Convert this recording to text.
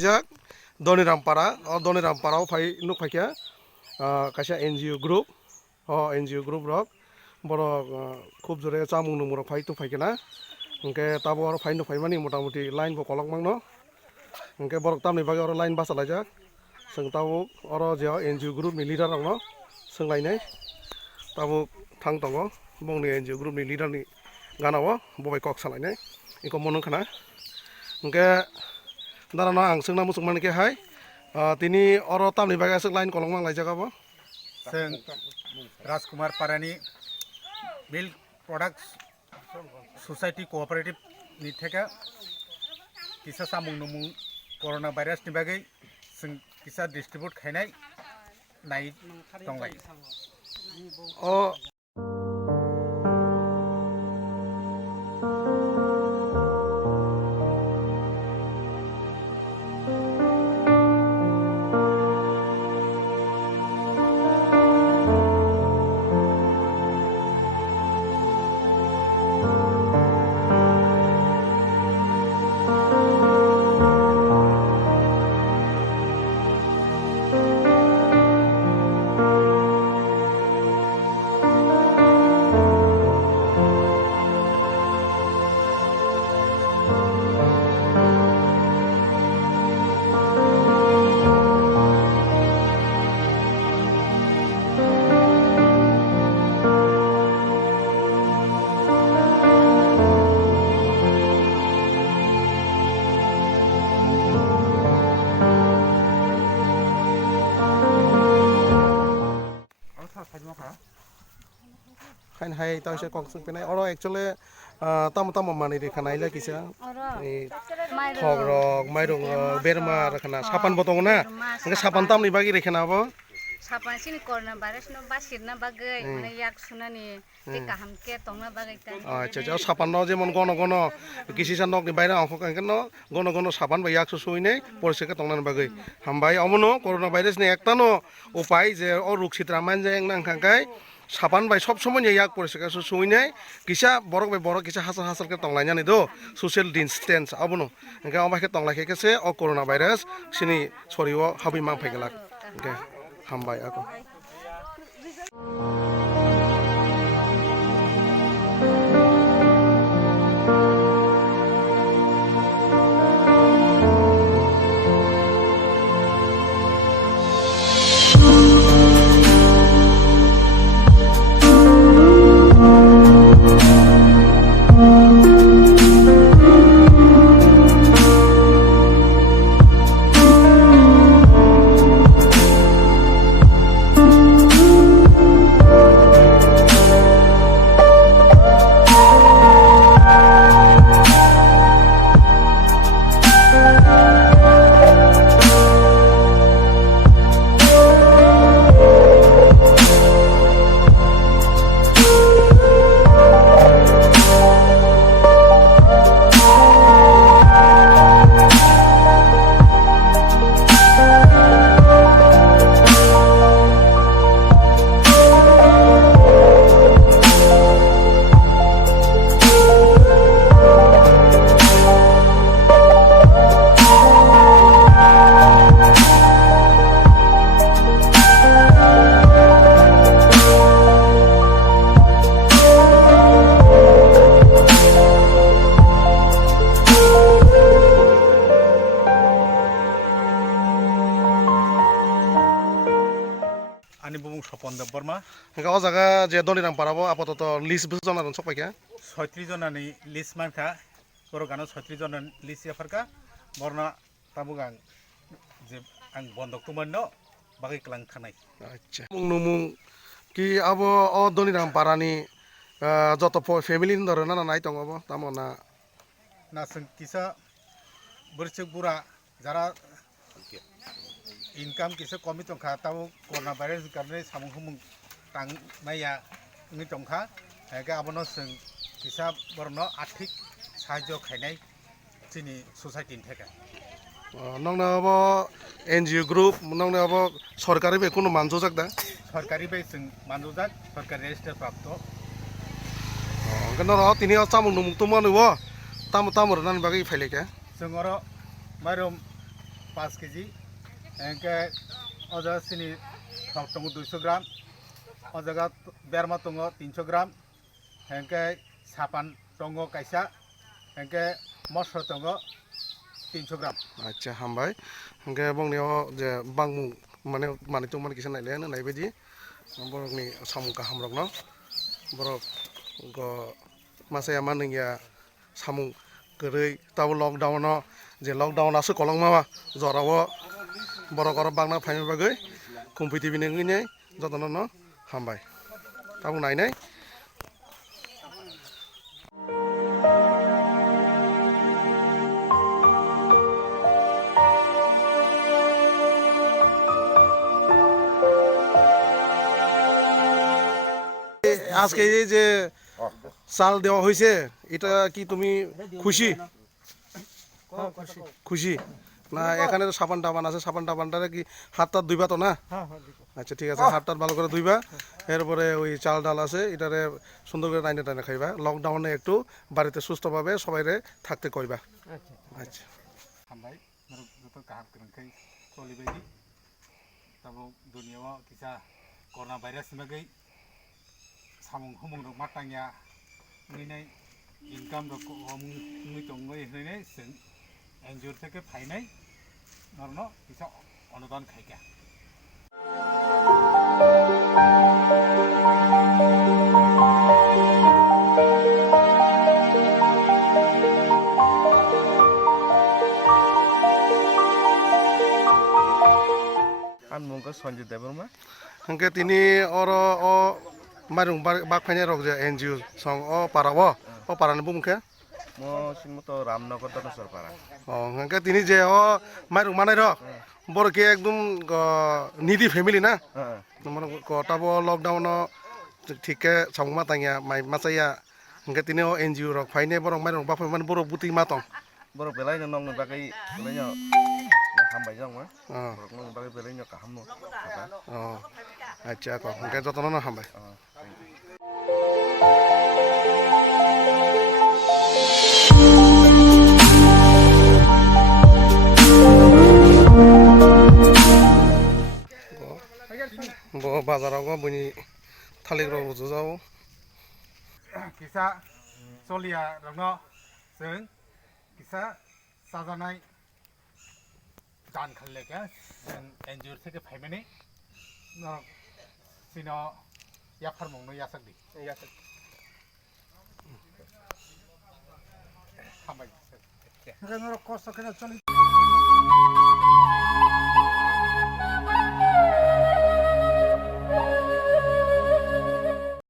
jak Doni Rampara Doni Rampara phai nuk phai kya kaisa NGO group NGO group rok borok khub jore chamung numurok phai tu phai kena hingke tabo aro phai nuk phai mani motamoti line bo kolok mangno hingke borok tamni bage aro line basalajak sing tabo aro je NGO group ni leader rok no singlainai tabo thang tongo bongni NGO group ni leader ni ganao bobai kok salainai iko monong khana hingke darano ang singna musuk manike hai tini oro tamni bage asuk line kolong mang laijak abo जों राजकुमार पारानि milk प्रडाक्ट्स society कोअपारेटिभ नि थेका किसा सामुं नुमुं corona भाइरास नि बागै जों किसा distribute खायनाय नाय दंलाय Kain hai tau se kok sung penai oro actually tam mani re khana ila kisa thog rok mairung berma rakhana sapan botong na hingke sapan tam ni bagi re khana abo sapan sini corona virus no basirna bagai mane yak sunani te kaham ke tongna bagai ta acha sapan no jemon gono gono kisi san nok ni baira angko kan no gono sapan ba yak su suine porse ke tongna bagai hambai amono corona virus ni ekta no upai je o ruksitra manje nang khangkai sapan bai sob somoi yak porse ke su suine kisa borok bai borok kisa hasal ke tonglaina ni do social distance abono engka amai ke tonglai ke se o corona virus sini soriwo habi mang phagelak engke hambai ako ani bumung sopon de borma hingke o jaga je Doni Rampara bo apatot list bu jona ron sokpai kya 36 जननि list मानखा बर गानो 36 जन list याफरका बरना ताबुगां जे आं बन्दक तुमनो बागै क्लां खानाय acha numung ki abo o Doni Rampara ni joto family ndore na nai tongo bo tamona ना जों किसा बोरसे बुरा जारा इनकाम किसा कमी तंखा ताबो कोरोना भाइरास कारणे सामुं हुमुं टांनाया नि तंखा हेगा आबनो जों किसा बरनो आर्थिक साहाय्य खायनाय जोंनि ससाइटिनि थाखाय नंना abo NGO group nongna abo sorkari be kuno manjojak da सरकारि बै जों मानजोजाक सरकारि रेजिस्टार प्राप्त Kenapa tini samung numung tuman wo tamu rana bagi failek ya? जों आरो माइरम 5 কেজি এনকে অজা চিনি থাক দङ 200 গ্রাম অজাগা বেরমা দङ 300 গ্রাম এনকে সাপান দङ কাইসা এনকে মসর দङ 300 গ্রাম আচ্ছা হামবাই ওকে বংনিও যে বাংমু মানে মানে তো মানে কিছু নাইলে নাই বাयदि বরকনি সামু কাহাম রক ন বরক গ মাসায়া মাनैया সামু গरै তাও লকডাউন যে লকডাউन আসो কলংমাवा জরাও বরক আর বাংনা ফাইমে বাগै কম্পিটিভ নেङै যতन ন হামবাই তাও নাইনাই আজকে এই যে চাল দেওয়া হয়েছে এটা কি তুমি খুশি খুশি না এখানে তো সাবান টাবান আছে সাবান টাবানটারে কি হাতটা ধুইবা তো না আচ্ছা ঠিক আছে হাতটা ভালো করে ধুইবা এরপরে ওই চাল ডাল আছে এটারে সুন্দর করে টাইনে টাইনে খাইবা লকডাউনে একটু বাড়িতে সুস্থভাবে সবাইরে থাকতে কইবা আচ্ছা হামবাই যত কাহাম গরংখাই চলিবাयदि তাবো দুনিয়াव কিসা করোনা ভাইরাস বাगै সামুং হুমুং রক মাटांया নিনাই ইনকাম রক মুই দङै হইনে जों এনজিও থেকে ফাইনাই নরন কিসা অনুদান খাইকা আমি মুখে সঞ্জিত দেববর্মা হংকে তিনি অর অ মাইরং বাক ফাইনে রক যে এনজিও সং অ পারাব অ পারানি বুমখে মো সিমতো রামনগর দনসর পাড়া ও হংকে তিনি যে অ মাইরং মানাই রক বড়কে একদম নিডি ফ্যামিলি না হ্যাঁ মানে কটাবো লকডাউন ঠিককে সামু মাटांया মাই মাচাইয়া হংকে তিনি অ এনজিও রক ফাইনে বরং মাইরং বাক ফাইমান বড় বুতি মাতং বড় বেলাইনো নংনো বাগै বেলাইনো হামবাই জং मा অ বড় নংনো বাগै বেলাইনো কাহামनो কাবা অ আচ্ছা ক হংকে যতন না হামবাই বাজারাव বনি थालिर रज जाव কিসা চলিয়া রং जों কিসা সাজানাই দান খালেকা जों এনজিও থেকে ফাইমানি সিনো ইয়াফার মংনো ইয়াসাকদি হামবাই কষ্ট করে চলি